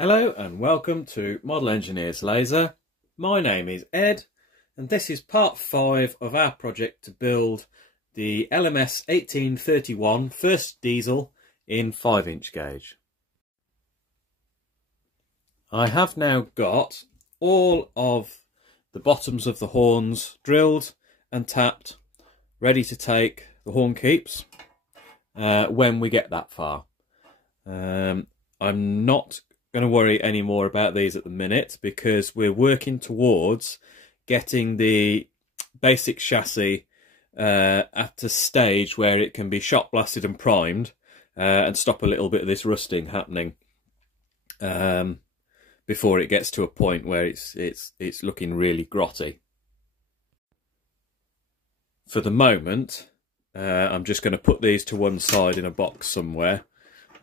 Hello and welcome to Model Engineers Laser. My name is Ed and this is part 5 of our project to build the LMS 1831 first diesel in 5-inch gauge. I have now got all of the bottoms of the horns drilled and tapped, ready to take the horn keeps when we get that far. I'm not going to worry any more about these at the minute because we're working towards getting the basic chassis at a stage where it can be shot blasted and primed and stop a little bit of this rusting happening before it gets to a point where it's looking really grotty. For the moment, I'm just going to put these to one side in a box somewhere.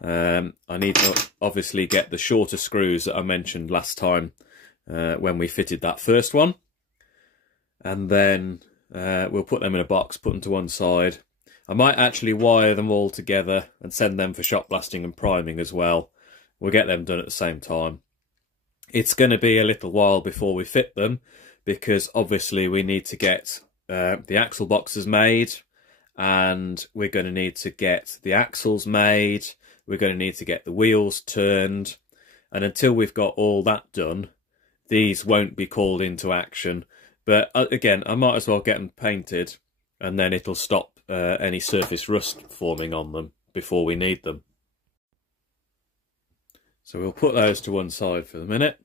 I need to obviously get the shorter screws that I mentioned last time when we fitted that first one, and then we'll put them in a box, put them to one side. I might actually wire them all together and send them for shot blasting and priming as well. We'll get them done at the same time. It's going to be a little while before we fit them because obviously we need to get the axle boxes made, and we're going to need to get the axles made. We're going to need to get the wheels turned, and until we've got all that done, these won't be called into action. But again, I might as well get them painted, and then it'll stop any surface rust forming on them before we need them. So we'll put those to one side for the minute.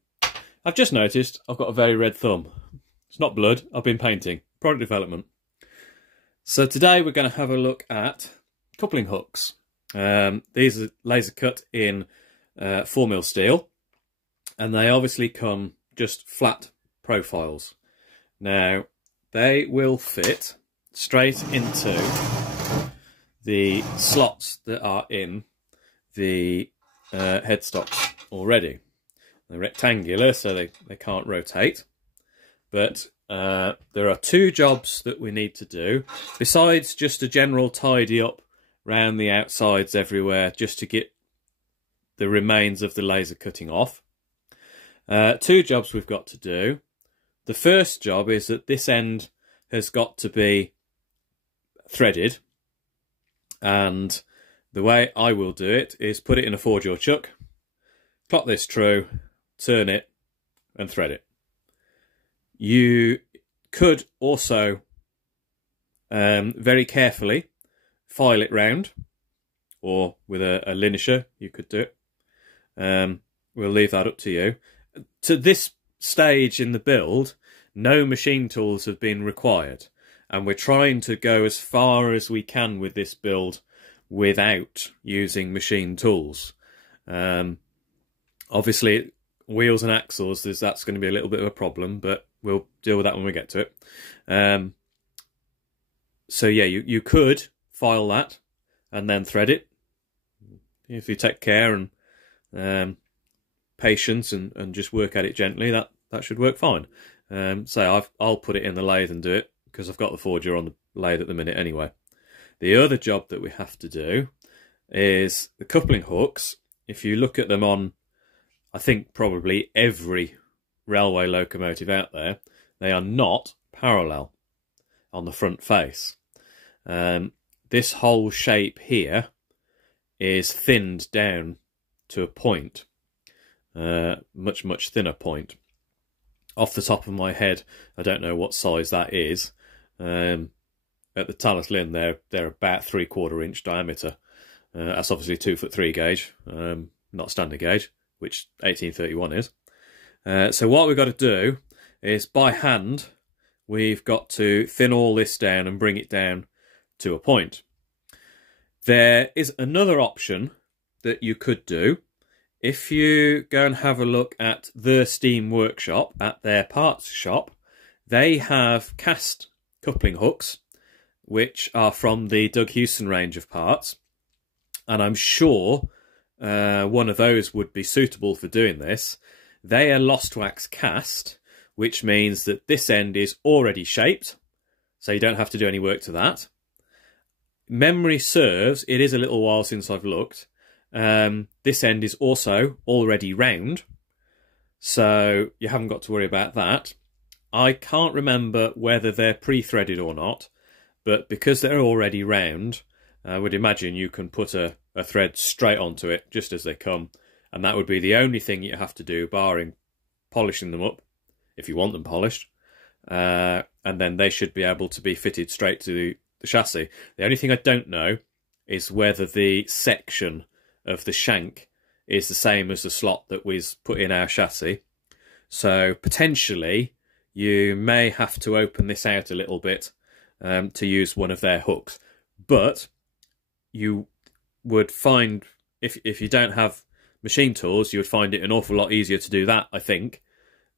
I've just noticed I've got a very red thumb. It's not blood, I've been painting. Product development. So today we're going to have a look at coupling hooks. These are laser cut in 4mm steel, and they obviously come just flat profiles. Now they will fit straight into the slots that are in the headstocks already. They're rectangular, so they can't rotate, but there are two jobs that we need to do besides just a general tidy up round the outsides everywhere, just to get the remains of the laser cutting off. Two jobs we've got to do. The first job is that this end has got to be threaded, and the way I will do it is put it in a 4-jaw chuck, clock this true, turn it and thread it. You could also very carefully file it round, or with a linisher you could do it. We'll leave that up to you. To this stage in the build, no machine tools have been required, and we're trying to go as far as we can with this build without using machine tools. Obviously wheels and axles, that's going to be a little bit of a problem, but we'll deal with that when we get to it. So yeah, you could file that and then thread it if you take care and patience and just work at it gently. That should work fine. So I'll put it in the lathe and do it because I've got the 4-jaw on the lathe at the minute anyway. The other job that we have to do is the coupling hooks. If you look at them on, I think probably every railway locomotive out there, they are not parallel on the front face. This whole shape here is thinned down to a point, much thinner point. Off the top of my head, I don't know what size that is. At the Thales Lynn, they're about 3/4 inch diameter. That's obviously 2'3" gauge, not standard gauge, which 1831 is. So what we've got to do is, by hand, we've got to thin all this down and bring it down to a point. There is another option that you could do. If you go and have a look at the Steam Workshop, at their parts shop, they have cast coupling hooks, which are from the Doug Hewson range of parts, and I'm sure one of those would be suitable for doing this. They are lost wax cast, which means that this end is already shaped, so you don't have to do any work to that. Memory serves, it is a little while since I've looked, This end is also already round, so you haven't got to worry about that. I can't remember whether they're pre-threaded or not, but because they're already round, I would imagine you can put a thread straight onto it just as they come, and that would be the only thing you have to do, barring polishing them up, if you want them polished, and then they should be able to be fitted straight to the chassis. The only thing I don't know is whether the section of the shank is the same as the slot that was put in our chassis. So potentially you may have to open this out a little bit to use one of their hooks. But you would find, if you don't have machine tools, you would find it an awful lot easier to do that, I think,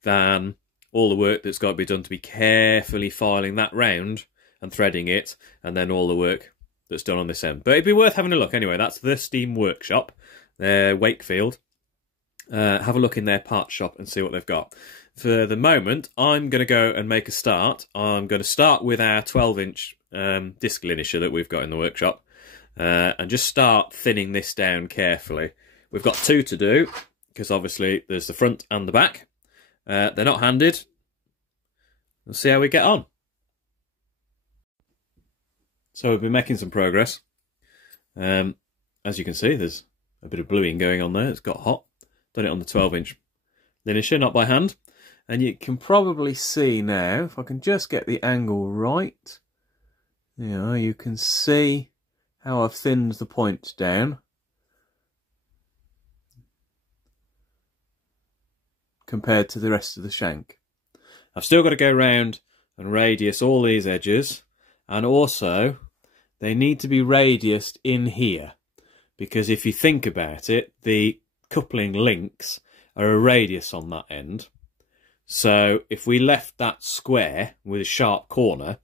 than all the work that's got to be done to be carefully filing that round and threading it, and then all the work that's done on this end. But it'd be worth having a look anyway. That's the Steam Workshop, Wakefield. Have a look in their parts shop and see what they've got. For the moment, I'm going to go and make a start. I'm going to start with our 12-inch disc linisher that we've got in the workshop, and just start thinning this down carefully. We've got two to do, because obviously there's the front and the back. They're not handed. We'll see how we get on. So we've been making some progress. As you can see, there's a bit of bluing going on there. It's got hot. Done it on the 12-inch linisher, not by hand. And you can probably see now, if I can just get the angle right, you can see how I've thinned the point down compared to the rest of the shank. I've still got to go round and radius all these edges, and also they need to be radiused in here, because if you think about it, the coupling links are a radius on that end. So if we left that square with a sharp corner,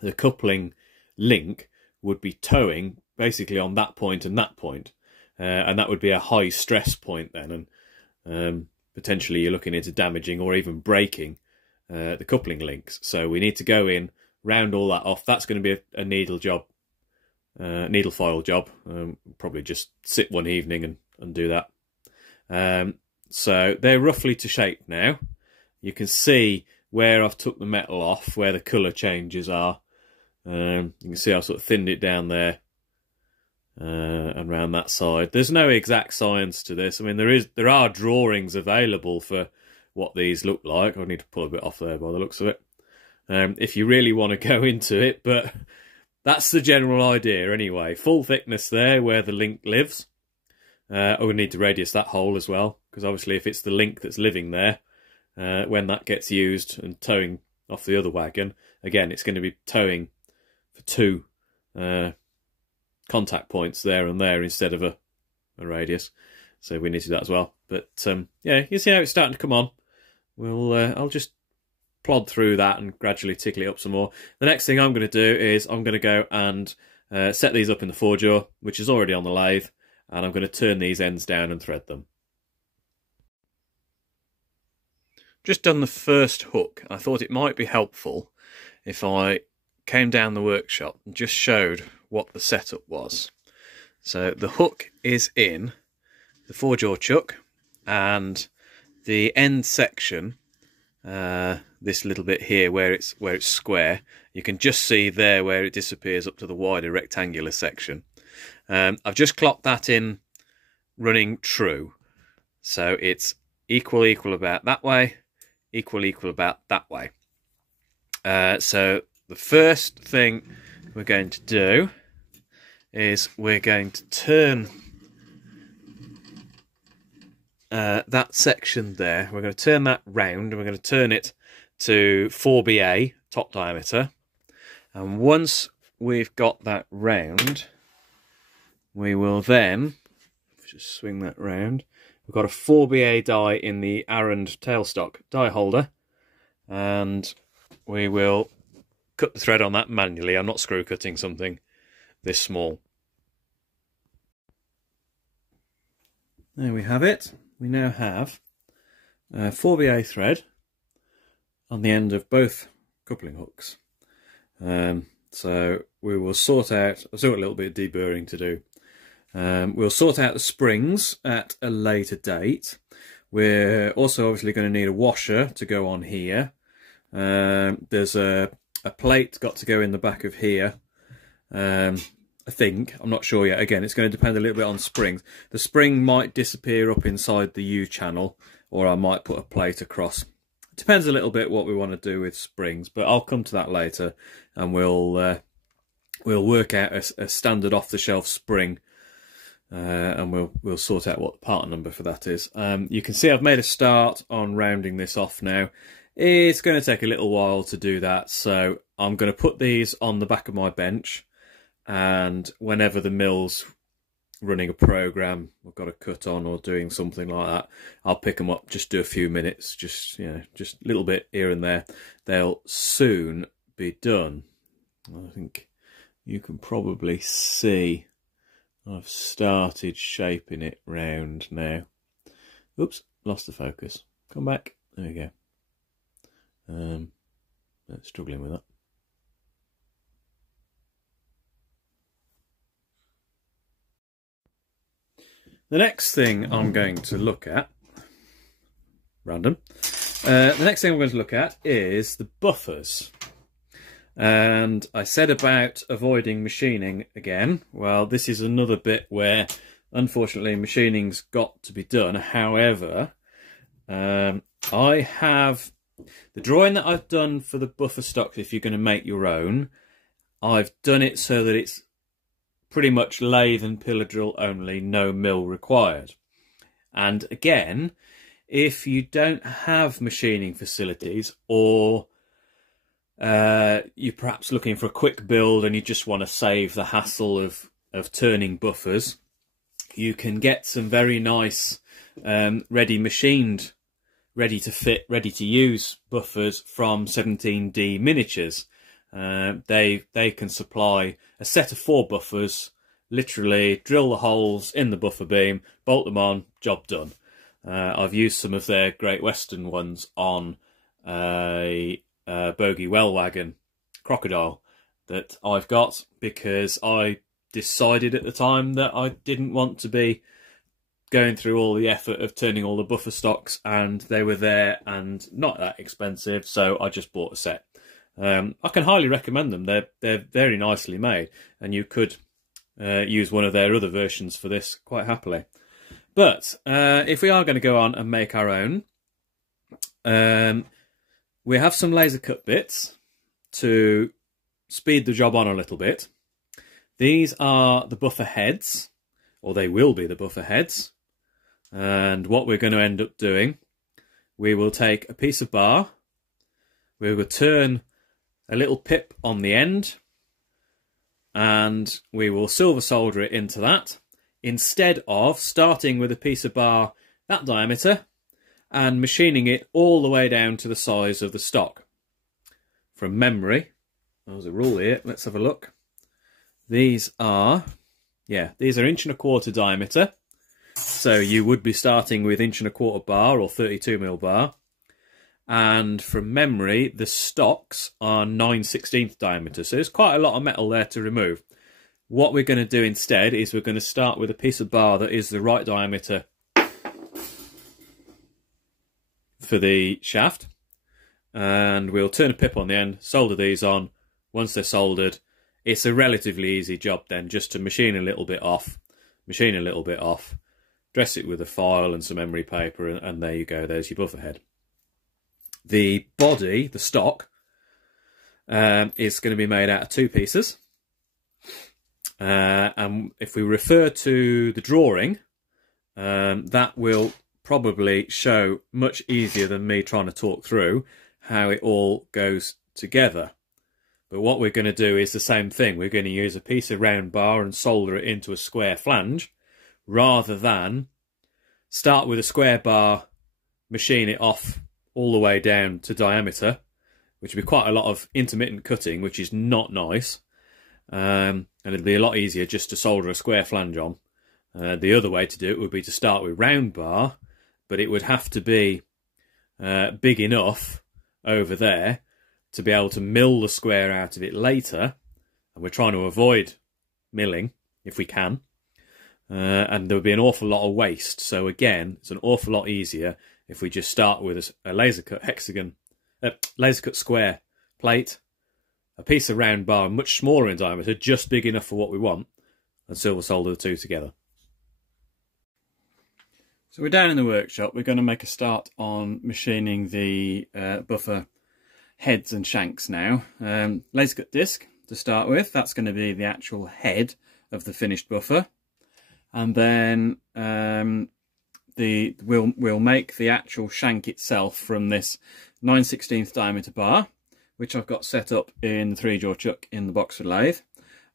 the coupling link would be towing basically on that point and that point, and that would be a high stress point then, and potentially you're looking into damaging or even breaking the coupling links. So we need to go in, round all that off. That's going to be a needle job, needle file job. Probably just sit one evening and do that. So they're roughly to shape now. You can see where I've took the metal off, where the colour changes are. You can see I've sort of thinned it down there and around that side. There's no exact science to this. I mean, there are drawings available for what these look like. I need to pull a bit off there by the looks of it, if you really want to go into it, but that's the general idea anyway. Full thickness there where the link lives. I would need to radius that hole as well, because obviously if it's the link that's living there, when that gets used and towing off the other wagon, again, it's going to be towing for two contact points there and there instead of a radius. So we need to do that as well. But yeah, you see how it's starting to come on. I'll just plod through that and gradually tickle it up some more. The next thing I'm going to do is I'm going to go and set these up in the forge, which is already on the lathe, and I'm going to turn these ends down and thread them. Just done the first hook. I thought it might be helpful if I came down the workshop and just showed what the setup was. So the hook is in the forge chuck, and the end section, this little bit here where it's square, you can just see there where it disappears up to the wider rectangular section. I've just clocked that in running true, so it's equal about that way, equal about that way. So the first thing we're going to do is we're going to turn that section there. We're going to turn that round, and we're going to turn it to 4BA top diameter. And once we've got that round, we will then just swing that round. We've got a 4BA die in the Arand tailstock die holder, and we will cut the thread on that manually. I'm not screw cutting something this small. There we have it. We now have a 4BA thread on the end of both coupling hooks. So we will sort out, I've still got a little bit of deburring to do. We'll sort out the springs at a later date. We're also obviously going to need a washer to go on here. There's a plate got to go in the back of here. I think, I'm not sure yet. Again, it's going to depend a little bit on springs. The spring might disappear up inside the U channel, or I might put a plate across. It depends a little bit what we want to do with springs, but I'll come to that later, and we'll work out a standard off-the-shelf spring, and we'll sort out what the part number for that is. You can see I've made a start on rounding this off now. It's going to take a little while to do that, so I'm going to put these on the back of my bench. And whenever the mill's running a program, I've got a cut on or doing something like that, I'll pick them up, just do a few minutes, just a little bit here and there. They'll soon be done. I think you can probably see I've started shaping it round now. Oops, lost the focus. Come back. There we go. Struggling with that. The next thing I'm going to look at, the next thing I'm going to look at is the buffers. And I said about avoiding machining again. Well, this is another bit where, unfortunately, machining's got to be done. However, I have the drawing that I've done for the buffer stocks, if you're going to make your own, I've done it so that it's pretty much lathe and pillar drill only, no mill required. And again, if you don't have machining facilities, or you're perhaps looking for a quick build and you just want to save the hassle of turning buffers, you can get some very nice ready machined, ready to fit, ready to use buffers from 17D Miniatures. They can supply a set of 4 buffers, literally drill the holes in the buffer beam, bolt them on, job done. I've used some of their Great Western ones on a Bogey Wellwagon Crocodile that I've got, because I decided at the time that I didn't want to be going through all the effort of turning all the buffer stocks, and they were there and not that expensive, so I just bought a set. I can highly recommend them. They're very nicely made, and you could use one of their other versions for this quite happily. But if we are going to go on and make our own, we have some laser cut bits to speed the job on a little bit. These are the buffer heads, or they will be the buffer heads. And what we're going to end up doing, we will take a piece of bar, we will turn a little pip on the end, and we will silver solder it into that, instead of starting with a piece of bar that diameter and machining it all the way down to the size of the stock. From memory, there's a rule here, let's have a look. These are 1 1/4 diameter, so you would be starting with 1 1/4 bar or 32mm bar, and from memory the stocks are 9/16 diameter, so there's quite a lot of metal there to remove. What we're going to do instead is we're going to start with a piece of bar that is the right diameter for the shaft, and we'll turn a pip on the end, solder these on. Once they're soldered, it's a relatively easy job then, just to machine a little bit off, dress it with a file and some emery paper, and there you go, there's your buffer head. The body, the stock, is going to be made out of 2 pieces. And if we refer to the drawing, that will probably show much easier than me trying to talk through how it all goes together. But what we're going to do is the same thing. We're going to use a piece of round bar and solder it into a square flange, rather than start with a square bar, machine it off all the way down to diameter, which would be quite a lot of intermittent cutting, which is not nice. And it'd be a lot easier just to solder a square flange on. The other way to do it would be to start with round bar, but it would have to be big enough over there to be able to mill the square out of it later, and we're trying to avoid milling if we can. and there would be an awful lot of waste. So again, it's an awful lot easier if we just start with a laser cut laser cut square plate, a piece of round bar, much smaller in diameter, just big enough for what we want, and silver solder the two together. So we're down in the workshop. We're going to make a start on machining the buffer heads and shanks now. Laser cut disc to start with. That's going to be the actual head of the finished buffer, and then we'll make the actual shank itself from this 9/16 diameter bar, which I've got set up in the 3-jaw chuck in the Boxford lathe.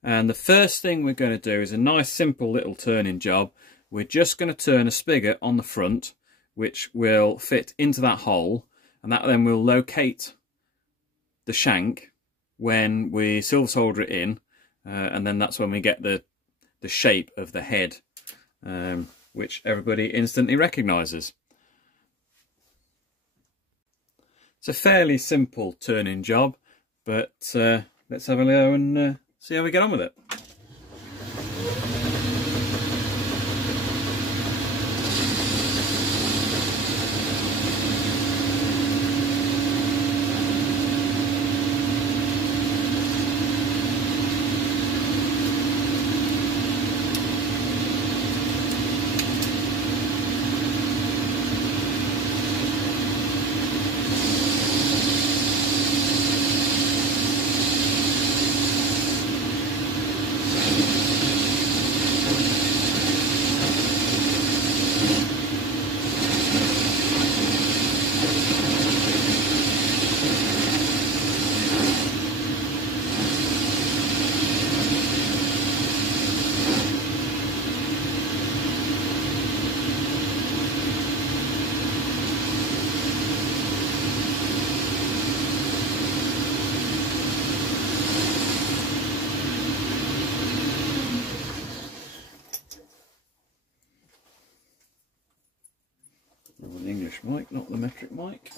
And the first thing we're going to do is a nice simple little turning job. We're just going to turn a spigot on the front, which will fit into that hole, and that then will locate the shank when we silver solder it in, and then that's when we get the shape of the head, which everybody instantly recognises. It's a fairly simple turning job, but let's have a go and see how we get on with it. An English mic, not the metric mic.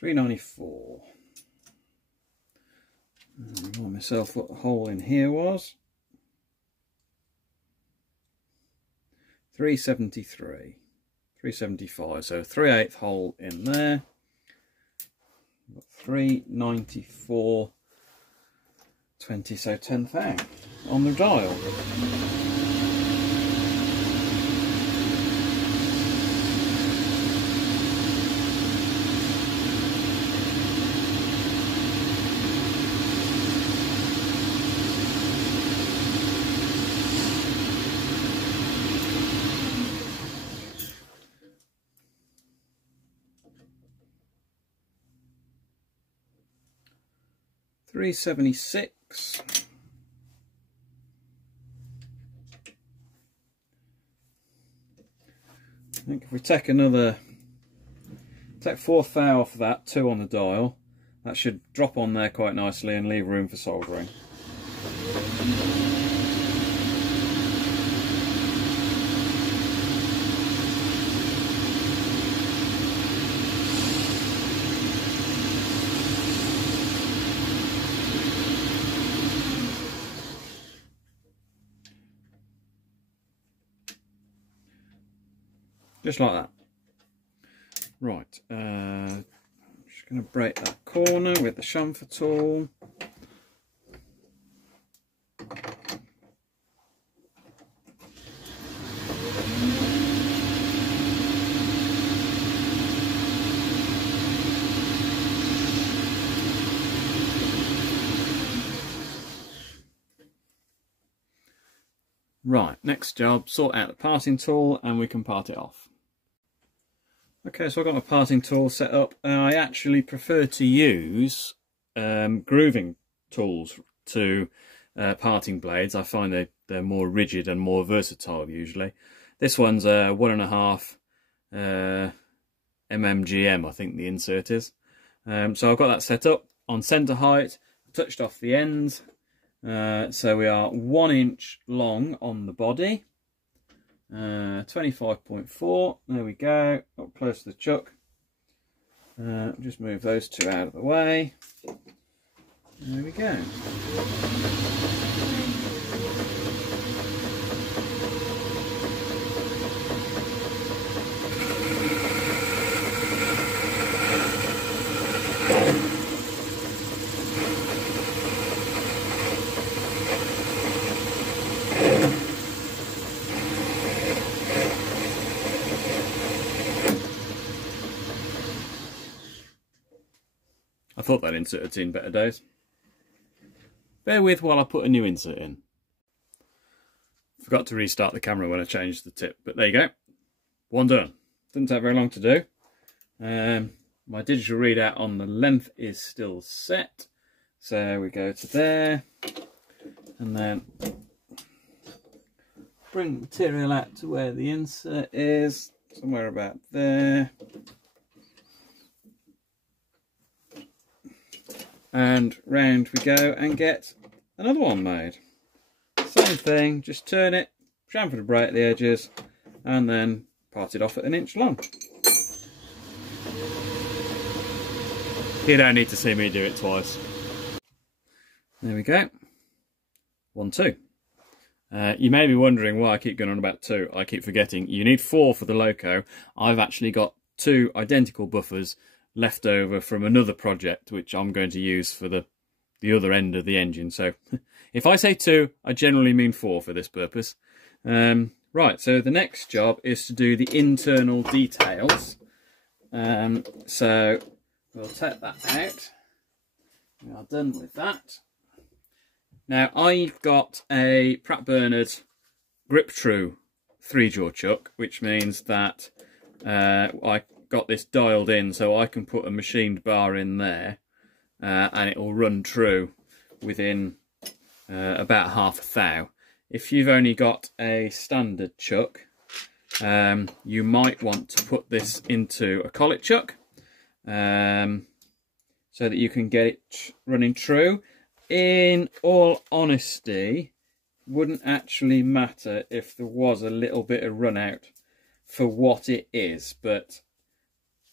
$3.94. Remind myself what the hole in here was. 373, 375. So 3/8 hole in there. 394.20. So 10th on the dial. $3.76. I think if we take 4 thou off that, 2 on the dial, that should drop on there quite nicely and leave room for soldering. Just like that. Right, I'm just going to break that corner with the chamfer tool. Right, next job, sort out the parting tool and we can part it off. Okay, so I've got my parting tool set up. I actually prefer to use grooving tools to parting blades. I find they're more rigid and more versatile usually. This one's a 1.5 MMGM, I think the insert is. So I've got that set up on centre height, touched off the ends. So we are 1 inch long on the body. 25.4, there we go, up close to the chuck. Just move those two out of the way. There we go. I thought that insert had seen better days. Bear with while I put a new insert in. Forgot to restart the camera when I changed the tip, but there you go. One done. Didn't take very long to do. My digital readout on the length is still set. So we go to there, and then bring the material out to where the insert is, somewhere about there. And round we go and get another one made. Same thing, just turn it, chamfer the braid at the edges, and then part it off at 1 inch long. You don't need to see me do it twice. There we go. 1, 2. You may be wondering why I keep going on about 2. I keep forgetting. You need 4 for the loco. I've actually got 2 identical buffers left over from another project which I'm going to use for the other end of the engine. So if I say 2, I generally mean 4 for this purpose. Right, so the next job is to do the internal details. So we'll take that out. We are done with that. Now I've got a Pratt Burnard Grip True 3-jaw chuck, which means that I got this dialed in so I can put a machined bar in there and it will run true within about half a thou. If you've only got a standard chuck, you might want to put this into a collet chuck so that you can get it running true. In all honesty, wouldn't actually matter if there was a little bit of run out for what it is, but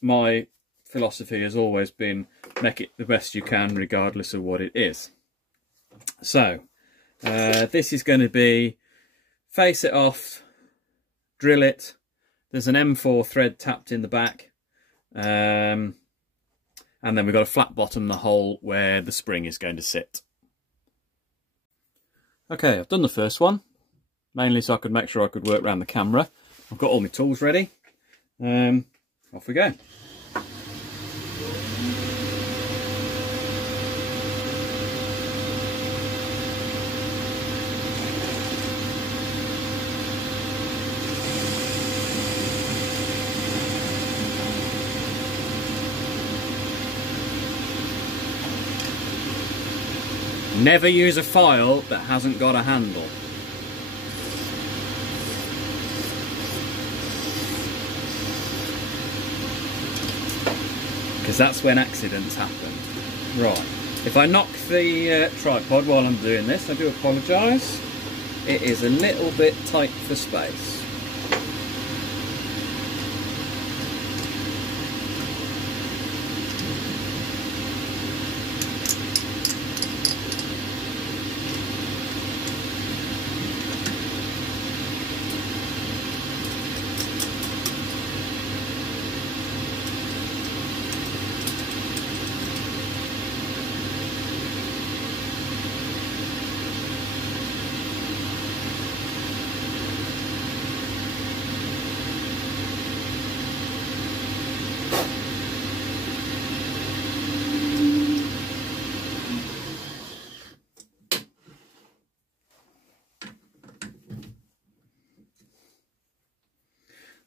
my philosophy has always been make it the best you can regardless of what it is. So this is going to be face it off, drill it. There's an M4 thread tapped in the back, and then we've got to flat bottom the hole where the spring is going to sit. Okay, I've done the first one, mainly so I could make sure I could work around the camera. I've got all my tools ready. Off we go. Never use a file that hasn't got a handle. Because that's when accidents happen. Right, if I knock the tripod while I'm doing this, I do apologise. It is a little bit tight for space.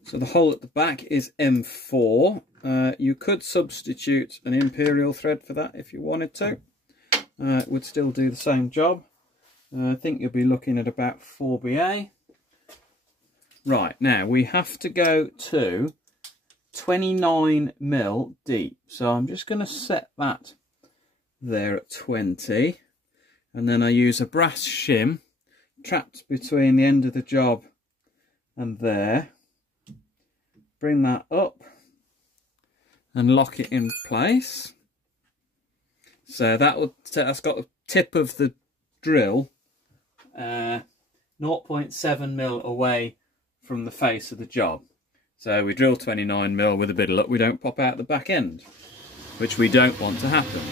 So the hole at the back is M4. You could substitute an imperial thread for that if you wanted to. It would still do the same job. I think you'll be looking at about 4BA. Right, now we have to go to 29mm deep. So I'm just going to set that there at 20, and then I use a brass shim trapped between the end of the job and there. Bring that up and lock it in place. So that's got the tip of the drill 0.7mm away from the face of the job. So we drill 29mm, with a bit of luck we don't pop out the back end, which we don't want to happen.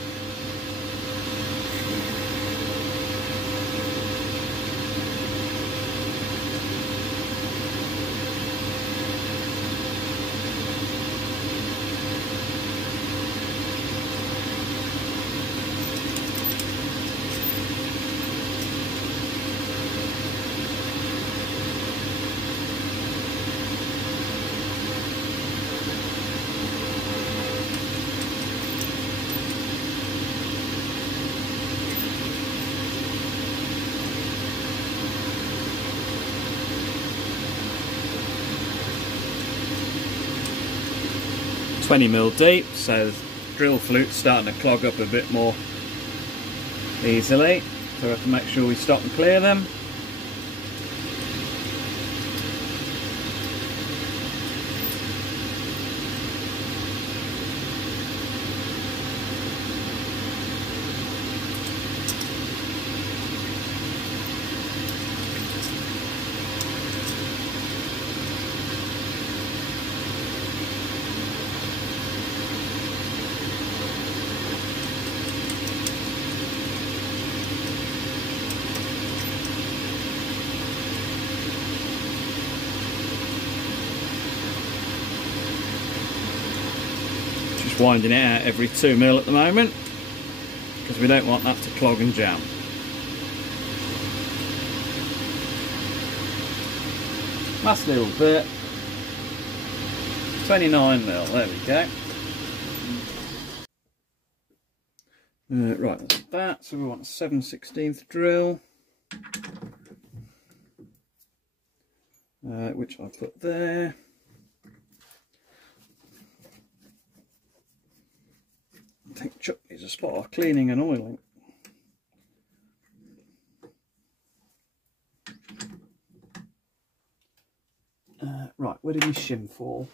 $20mm deep, so the drill flute's starting to clog up a bit more easily, so we have to make sure we stop and clear them. Winding it out every 2mm at the moment because we don't want that to clog and jam. Last little bit, 29mm, there we go. Right, that's that, so we want a 7/16 drill, which I'll put there. I think Chuck needs a spot of cleaning and oiling. Right, where did my shim fall?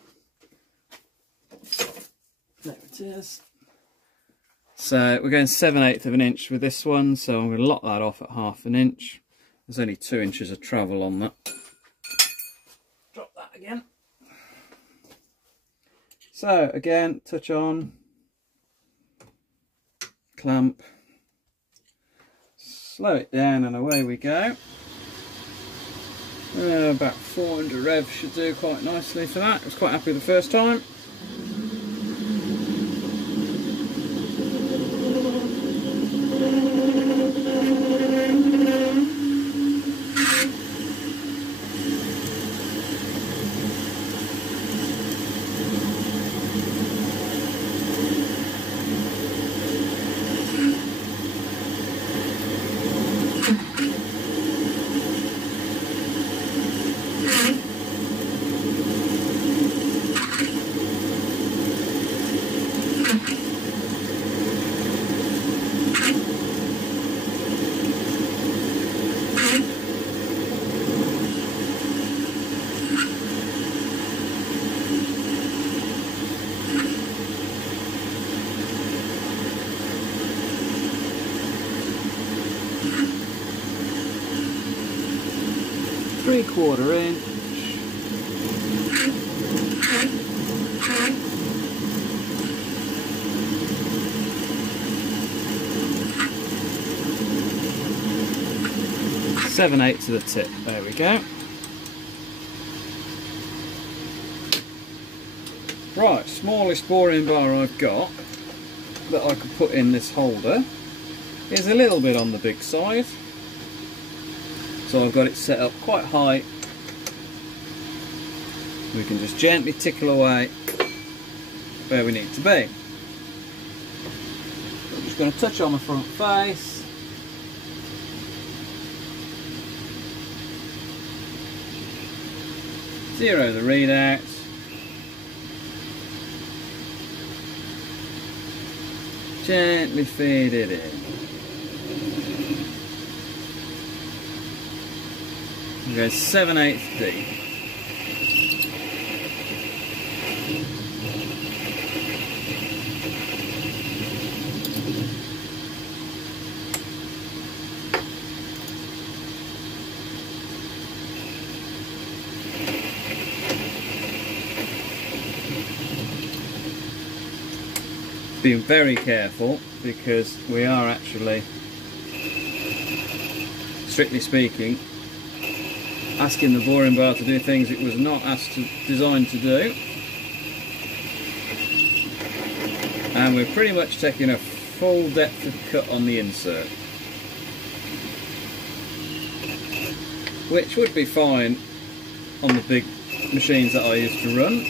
There it is. So we're going 7/8 of an inch with this one, so I'm going to lock that off at 1/2 inch. There's only 2 inches of travel on that. Drop that again. So again, touch on. Clamp, slow it down, and away we go. About 400 rev should do quite nicely for that. I was quite happy the first time. Three-quarter inch. Seven-eight to the tip. There we go. Right, smallest boring bar I've got that I could put in this holder is a little bit on the big side. So I've got it set up quite high. We can just gently tickle away where we need to be. I'm just going to touch on the front face. Zero the readouts. Gently feed it in. We go 7/8 deep. Being very careful because we are actually, strictly speaking, asking the boring bar to do things it was not designed to do. And we're pretty much taking a full depth of cut on the insert, which would be fine on the big machines that I used to run,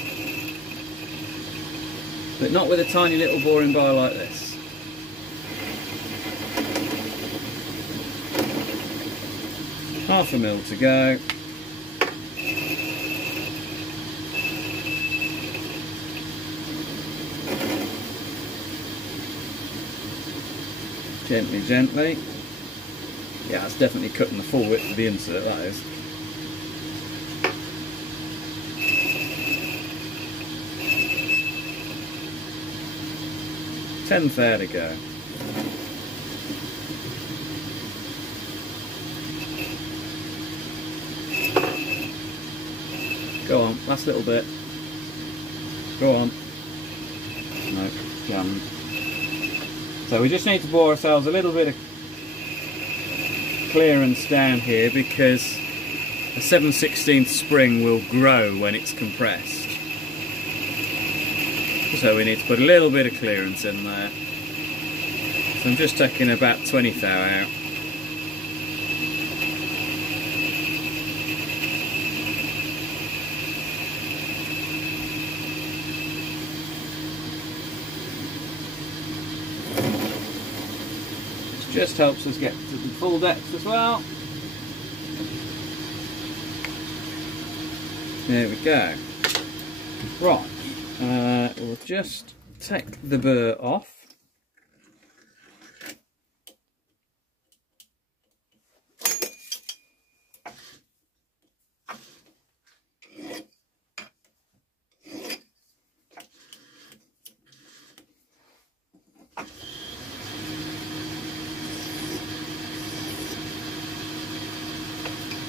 but not with a tiny little boring bar like this. Half a mil to go. Gently, gently. Yeah, that's definitely cutting the full width of the insert, that is. Tenth there to go. Go on, last little bit. Go on. No, jammed. So we just need to bore ourselves a little bit of clearance down here because a 7/16 spring will grow when it's compressed. So we need to put a little bit of clearance in there. So I'm just taking about 20 thou out. Which just helps us get to the full depth as well. There we go. Right. We'll just take the burr off.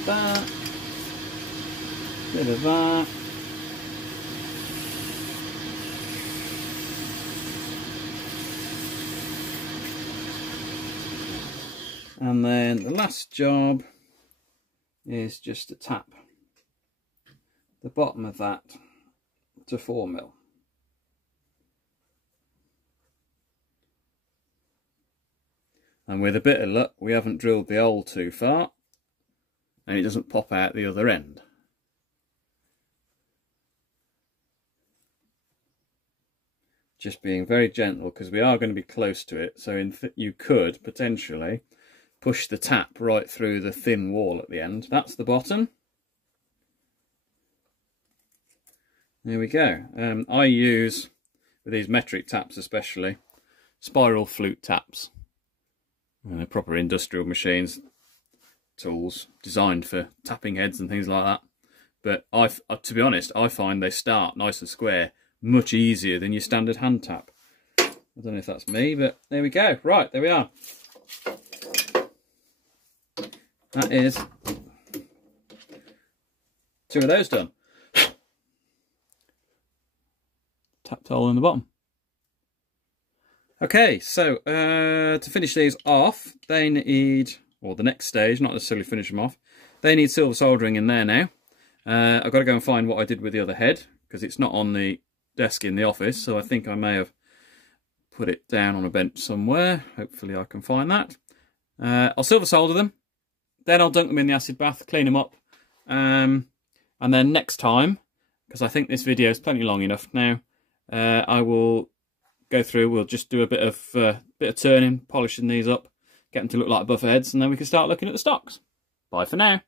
That. Bit of that. And then the last job is just to tap the bottom of that to 4 mil. And with a bit of luck, we haven't drilled the hole too far and it doesn't pop out the other end. Just being very gentle because we are going to be close to it, so you could potentially push the tap right through the thin wall at the end. That's the bottom. There we go. I use, with these metric taps especially, spiral flute taps. They're proper industrial machines, tools designed for tapping heads and things like that. But to be honest, I find they start nice and square much easier than your standard hand tap. I don't know if that's me, but there we go. Right, there we are. That is 2 of those done. Tapped hole in the bottom. Okay, so to finish these off, they need, or the next stage, not necessarily finish them off, they need silver soldering in there now. I've got to go and find what I did with the other head, because it's not on the desk in the office, so I think I may have put it down on a bench somewhere. Hopefully I can find that. I'll silver solder them. Then I'll dunk them in the acid bath, clean them up, and then next time, because I think this video is plenty long enough now, I will go through. We'll just do a bit of turning, polishing these up, get them to look like buffer heads, and then we can start looking at the stocks. Bye for now.